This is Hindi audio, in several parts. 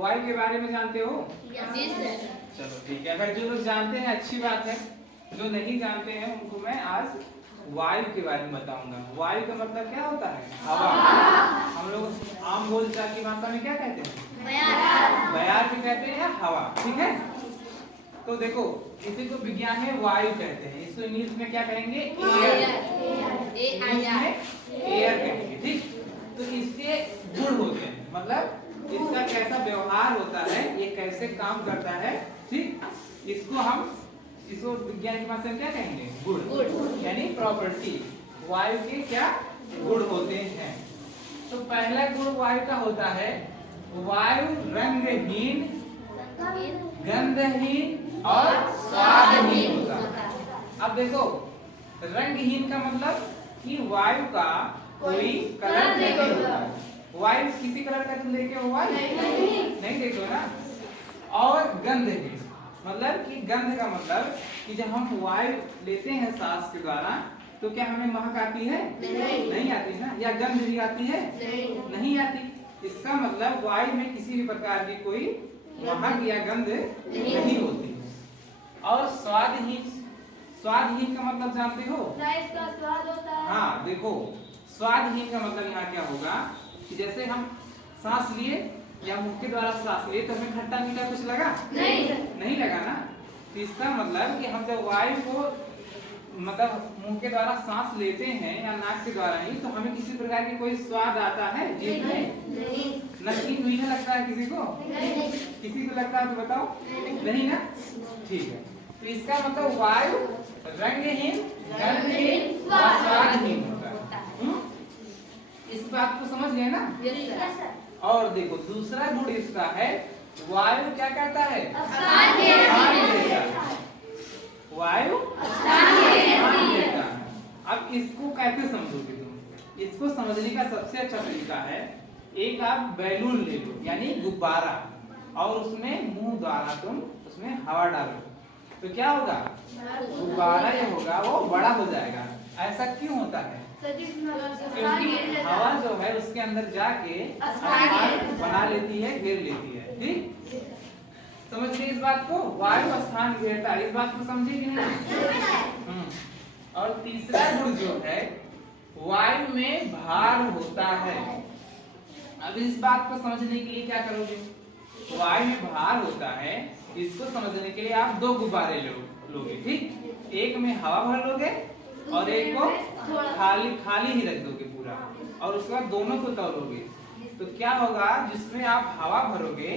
वायु के बारे में जानते हो? Yes, चलो ठीक है, अगर जो लोग जानते हैं अच्छी बात है, जो नहीं जानते हैं उनको मैं आज वायु के बारे में बताऊंगा। वायु का मतलब क्या होता है? हवा। हम लोग आम बोलचाल की भाषा में क्या कहते हैं? बयार भी कहते हैं या हवा, ठीक है। तो देखो, इसी को विज्ञान में वायु कहते हैं, इसको इंग्लिश में क्या कहेंगे? एयर कहेंगे, ठीक। तो इसके गुण होते हैं, मतलब इसका कैसा व्यवहार होता है, ये कैसे काम करता है, ठीक। इसको विज्ञान की भाषा में क्या कहेंगे? गुण, यानी प्रॉपर्टी। वायु के क्या गुण होते हैं? तो पहला गुण वायु का होता है, वायु रंगहीन, गंधहीन और स्वादहीन होता है। अब देखो, रंगहीन का मतलब कि वायु का कोई कलर नहीं होता। वायु किसी कलर का तुम देखे हो? वायु नहीं देखो ना। और गंधहीन मतलब कि गंध का मतलब कि जब हम वायु लेते हैं सांस के द्वारा तो क्या हमें महक आती है? नहीं आती ना। या गंध भी आती है? नहीं आती। इसका मतलब वायु में किसी भी प्रकार की कोई महक या गंध नहीं होती है। और स्वादहीन, स्वादहीन का मतलब जानते हो? इसका स्वाद होता है। हाँ देखो, स्वादहीन का मतलब यहाँ क्या होगा कि जैसे हम सांस लिए या मुख के द्वारा सांस लिए तो हमें खट्टा मीठा कुछ लगा? नहीं लगा ना। तो इसका मतलब कि हम जब वायु को मतलब मुंह के द्वारा सांस लेते हैं या नाक के द्वारा ही, तो हमें किसी प्रकार की कोई स्वाद आता है? जीभ में नमकीन मीठा लगता है किसी को? किसी को लगता है तो बताओ? नहीं ना। ठीक है, तो इसका मतलब वायु रंगहीन, गंधहीन, स्वादहीन होता है। इस बात को समझ गए ना? और देखो, दूसरा गुण इसका है, वायु क्या करता है? स्थान देता है। वायु स्थान देता है। अब इसको कैसे समझोगे तुम? इसको समझने का सबसे अच्छा तरीका है, एक आप बैलून ले लो यानी गुब्बारा, और उसमें मुंह द्वारा तुम उसमें हवा डालो तो क्या होगा? गुब्बारा जो होगा वो बड़ा हो जाएगा। ऐसा क्यों होता है? क्योंकि हवा जो है उसके अंदर जाके स्थान बना लेती है, घेर लेती है, ठीक। समझ गए इस बात को? वायु स्थान घेरता है, इस बात को समझे कि नहीं? और तीसरा गुण जो है, वायु में भार होता है। अब इस बात को समझने के लिए क्या करोगे? वायु में भार होता है, इसको समझने के लिए आप दो गुब्बारे लोगे, ठीक। एक में हवा भर लोगे और एक को खाली ही रख दोगे पूरा, और उसके बाद दोनों को तोलोगे तो क्या होगा? जिसमें आप हवा भरोगे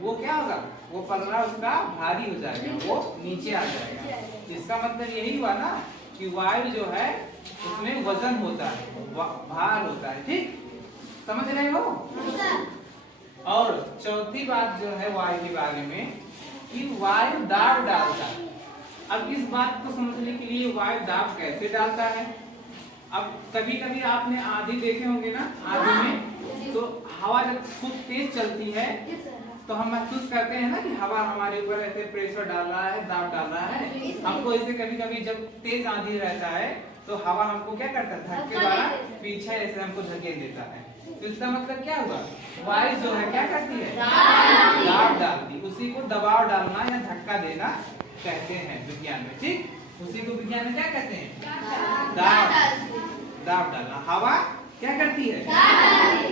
वो क्या होगा? वो पल्ला उसका भारी हो जाएगा, वो नीचे आ जाएगा। इसका मतलब यही हुआ ना कि वायु जो है उसमें वजन होता है, भार होता है, ठीक। समझ रहे हो? और चौथी बात जो है वायु के बारे में कि वायु दाब डालता है। अब इस बात को समझने के लिए वायु दाब कैसे डालता है? अब कभी कभी आपने आंधी देखे होंगे ना, आंधी में तो हवा जब खूब तेज चलती है तो हम महसूस करते हैं ना कि हवा हमारे ऊपर ऐसे प्रेशर डाल रहा है, दाब डाल रहा है। हमको ऐसे कभी कभी जब तेज आंधी रहता है तो हवा हमको क्या करता है? धक्के द्वारा पीछे ऐसे हमको धकेल देता है। तो इसका मतलब क्या हुआ? वायु जो है क्या करती है? दाब डालती। उसी को दबाव डालना या धक्का देना कहते हैं विज्ञान में, ठीक। उसी को विज्ञान में क्या कहते हैं? दाब डालना। हवा क्या करती है?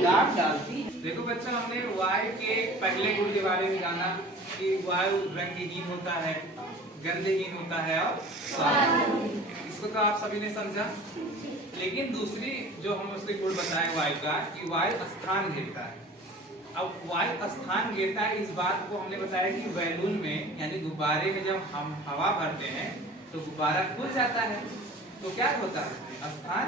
दाब डालती। देखो बच्चों, हमने वायु के पहले गुण के बारे में जाना कि वायु रंगहीन होता है, गंधहीन होता है और स्वादहीन। इसको तो आप सभी ने समझा। लेकिन दूसरी जो हम उसके गुण बताए वायु का कि वायु स्थान घेरता है। अब वायु स्थान घेरता है, इस बात को हमने बताया कि बैलून में यानी गुब्बारे में जब हम हवा भरते हैं तो गुब्बारा खुल जाता है तो क्या होता है? स्थान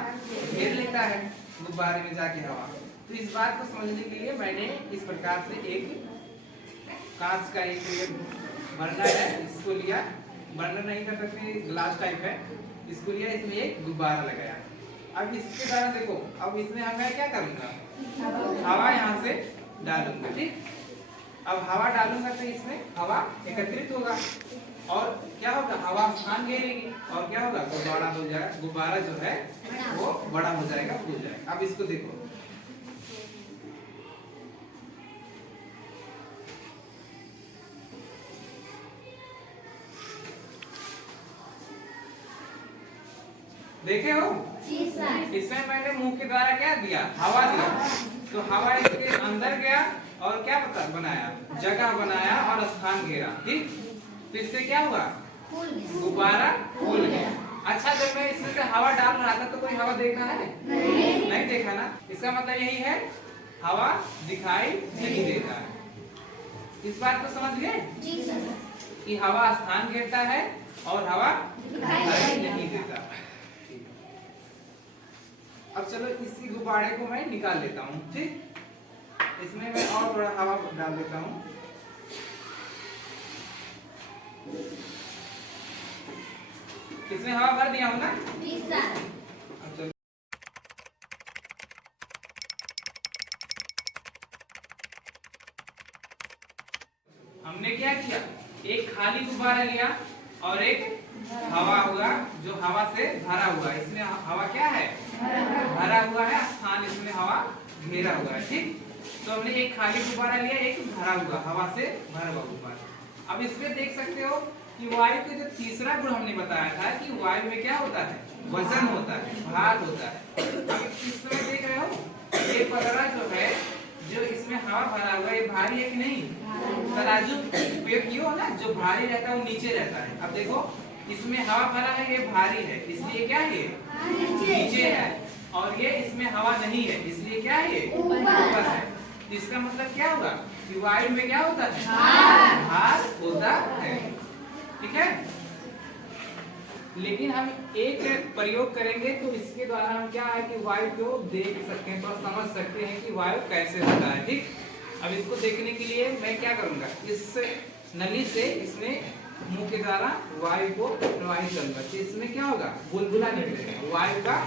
घेर लेता है गुब्बारे में जाके हवा। तो इस बात को समझने के लिए मैंने इस प्रकार से एक कांच का एक बर्नर है, इसको लिया। बर्नर नहीं कर सकते, ग्लास टाइप है, इसको लिया, इसमें एक गुब्बारा लगाया। अब इसके द्वारा देखो, अब इसमें मैं क्या करूंगा? हवा यहाँ से डालूंगा, ठीक। अब हवा डालूंगा तो इसमें हवा एकत्रित होगा और क्या होगा? हवा स्थान घेरेगी और क्या होगा? गुब्बारा हो जाएगा। गुब्बारा जो है वो बड़ा हो जाएगा, फूल जाएगा। अब इसको देखो, देखे हो? जी सर। इसमें मैंने मुंह के द्वारा क्या दिया? हवा दिया। तो हवा इसके अंदर गया और क्या पता बनाया? जगह बनाया और स्थान घेरा। ठीक, तो इससे क्या हुआ? गुब्बारा फूल गया। अच्छा, जब मैं इसमें से हवा डाल रहा था तो कोई हवा देखा है? नहीं देखा ना। इसका मतलब यही है, हवा दिखाई नहीं देता है। इस बात को समझ गए जी सर। कि हवा स्थान घेरता है और हवा दिखाई नहीं देता। अब चलो इसी गुब्बारे को मैं निकाल लेता हूँ। ठीक, इसमें मैं और थोड़ा हवा डाल देता हूँ। इसमें हवा भर दिया हूँ ना? जी सर। अब चलो हमने क्या किया? एक खाली गुब्बारा लिया और एक हवा हुआ जो हवा से भरा हुआ है। इसमें हवा क्या है? भरा हुआ है, स्थान इसमें हवा घेरा हुआ है। ठीक, तो हमने एक खाली गुब्बारा लिया, एक भरा हुआ हवा से भरा हुआ गुब्बारा। अब इसमें देख सकते हो कि वायु का जो तीसरा गुण हमने बताया था कि वायु में क्या होता है? वजन होता है, भार होता है। अब इसमें देख रहे हो ये पतरा जो है, जो इसमें हवा भरा हुआ है, ये भारी है कि नहीं? तराजू उपयोग किया हो ना, जो भारी रहता है वो नीचे रहता है। अब देखो इसमें हवा भरा है, ये भारी है, इसलिए क्या है? नीचे है। और ये इसमें हवा नहीं है, इसलिए क्या है? ऊपर है। इसका मतलब क्या होगा कि वायु में क्या होता है? भार होता है। ठीक है, लेकिन हम एक प्रयोग करेंगे तो इसके द्वारा हम क्या है कि वायु को देख सकते हैं, तो समझ सकते हैं कि वायु कैसे होता है। ठीक, अब इसको देखने के लिए मैं क्या करूंगा? इस नली से इसमें मुंह के द्वारा वायु को प्रवाहित करूंगा, तो इसमें क्या होगा? बुलबुला निकलेगा, वायु का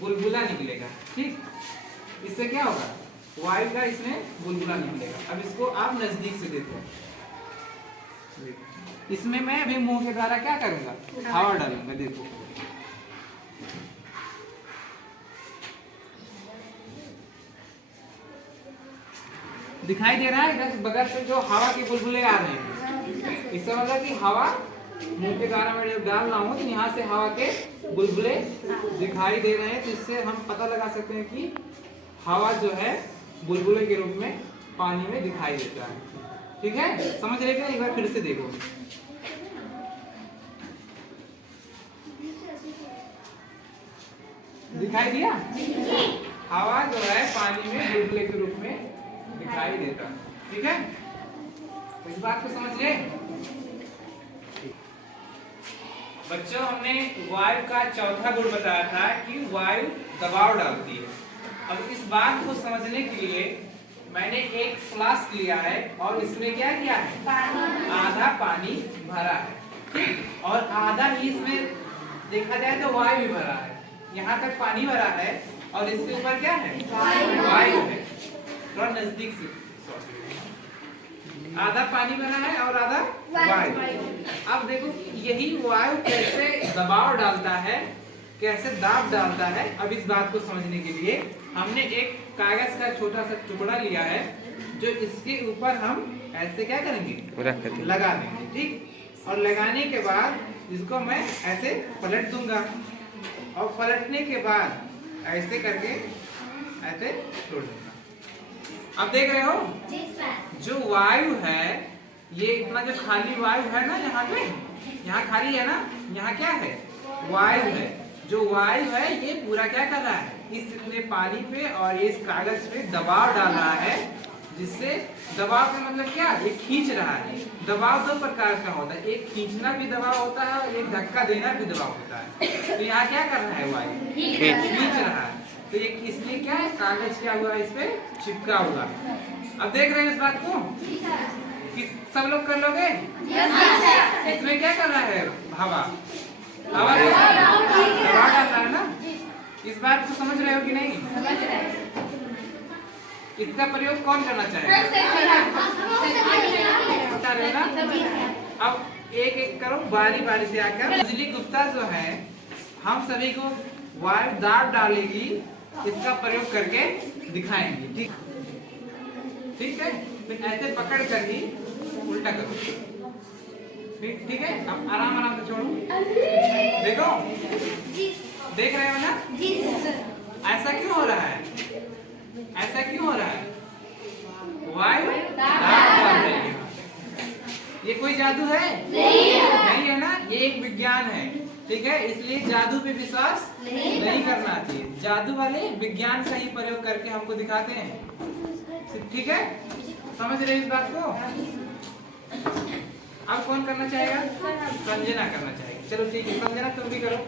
बुलबुला निकलेगा। ठीक, इससे क्या होगा? वायु का इसमें बुलबुला निकलेगा। अब इसको आप नजदीक से देखो। इसमें मैं अभी मुंह के द्वारा क्या करूंगा? हवा डालूंगा। देखो दिखाई दे रहा है इधर बगल से जो हवा के बुलबुले आ रहे हैं। इसका मतलब कि हवा मुंह के द्वारा मैं जब डाल रहा हूँ तो यहाँ से हवा के बुलबुले दिखाई दे रहे हैं। तो इससे हम पता लगा सकते हैं कि हवा जो है बुलबुले के रूप में पानी में दिखाई देता है। ठीक है, समझ रहे हैं? एक बार फिर से देखो। दिखाई दिया? हवा जो है पानी में बुलबुले के रूप में दिखाई देता है। ठीक है, इस बात को समझ गए बच्चों? हमने वायु का चौथा गुण बताया था कि वायु दबाव डालती है। अब इस बात को समझने के लिए मैंने एक फ्लास्क लिया है और इसमें क्या किया है? आधा पानी भरा है। ठीक, और आधा ही इसमें देखा जाए तो वायु भी भरा है। यहाँ तक पानी भरा है और इसके ऊपर क्या है? वायु है। थोड़ा नजदीक से, आधा पानी भरा है और आधा वायु। अब देखो यही वायु कैसे दबाव डालता है, कैसे दाब डालता है। अब इस बात को समझने के लिए हमने एक कागज का छोटा सा टुकड़ा लिया है, जो इसके ऊपर हम ऐसे क्या करेंगे? लगा देंगे। ठीक, और लगाने के बाद इसको मैं ऐसे पलट दूंगा और पलटने के बाद ऐसे करके ऐसे छोड़ दूंगा। अब देख रहे हो जी सर। जो वायु है, ये इतना जो खाली वायु है ना, यहाँ पे यहाँ खाली है ना, यहाँ क्या है? वायु है। जो वायु है ये पूरा क्या कर रहा है? इस पूरे पानी पे और इस कागज पे दबाव डाल रहा है, जिससे दबाव का मतलब क्या? ये खींच रहा है। दबाव दो प्रकार का होता है, एक खींचना भी दबाव होता है और एक धक्का देना भी दबाव होता है। तो यहाँ क्या कर रहा है? वायु खींच रहा है। तो ये इसलिए क्या है? कागज क्या हुआ? इस पे चिपका हुआ। अब देख रहे हैं इस बात को कि सब लोग कर लोगे? इसमें क्या कर रहा है? हवा हवा दबाव डाल रहा है ना। इस बात को समझ रहे हो कि नहीं? इसका प्रयोग कौन करना चाहेगा? अब एक एक करो, बारी बारी से आकर। बिजली गुप्ता जो है हम सभी को वायु दाब डालेगी, इसका प्रयोग करके दिखाएंगे। ठीक, ठीक है, फिर ऐसे पकड़ कर ही उल्टा करो। ठीक है, अब आराम आराम से छोड़ो। देखो, देख रहे हो ना? जी सर। ऐसा क्यों हो रहा है? ऐसा क्यों हो रहा है? वायु दाब डाल रही है। ये कोई जादू है? नहीं है ना, ये एक विज्ञान है। ठीक है, इसलिए जादू पे विश्वास नहीं करना चाहिए। जादू वाले विज्ञान का ही प्रयोग करके हमको दिखाते हैं। ठीक है, समझ रहे इस बात को? अब कौन करना चाहेगा? संजना करना चाहेगी। चलो ठीक है, संजना तुम भी करो।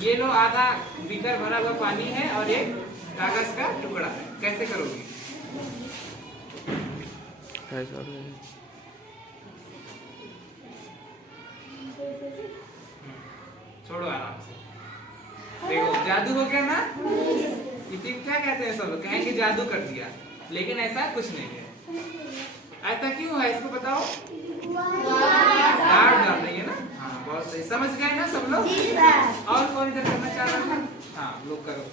ये लो, आधा बीकर भरा हुआ पानी है और एक कागज का टुकड़ा है। कैसे करोगी? छोड़ो आराम से। देखो, जादू हो गया ना? इसी क्या कहते हैं सब लोग? कहेंगे जादू कर दिया, लेकिन ऐसा कुछ नहीं है। ऐसा क्यों है इसको बताओ? दाब डाल रही है ना? हाँ, बहुत सही, समझ गए ना सब लोग? और कौन इधर करना चाह रहा था? हाँ, लोग करो।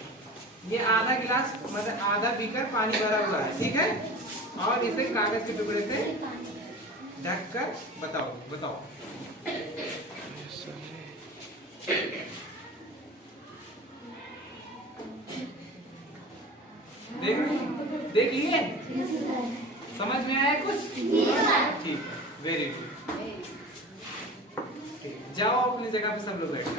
ये आधा गिलास मतलब आधा बीकर पानी भरा हुआ है, ठीक है? और इसे कागज के टुकड़े से ढक कर बताओ। देख लिए? समझ में आया कुछ? ठीक है, वेरी गुड। जाओ अपनी जगह पे सब लोग बैठो।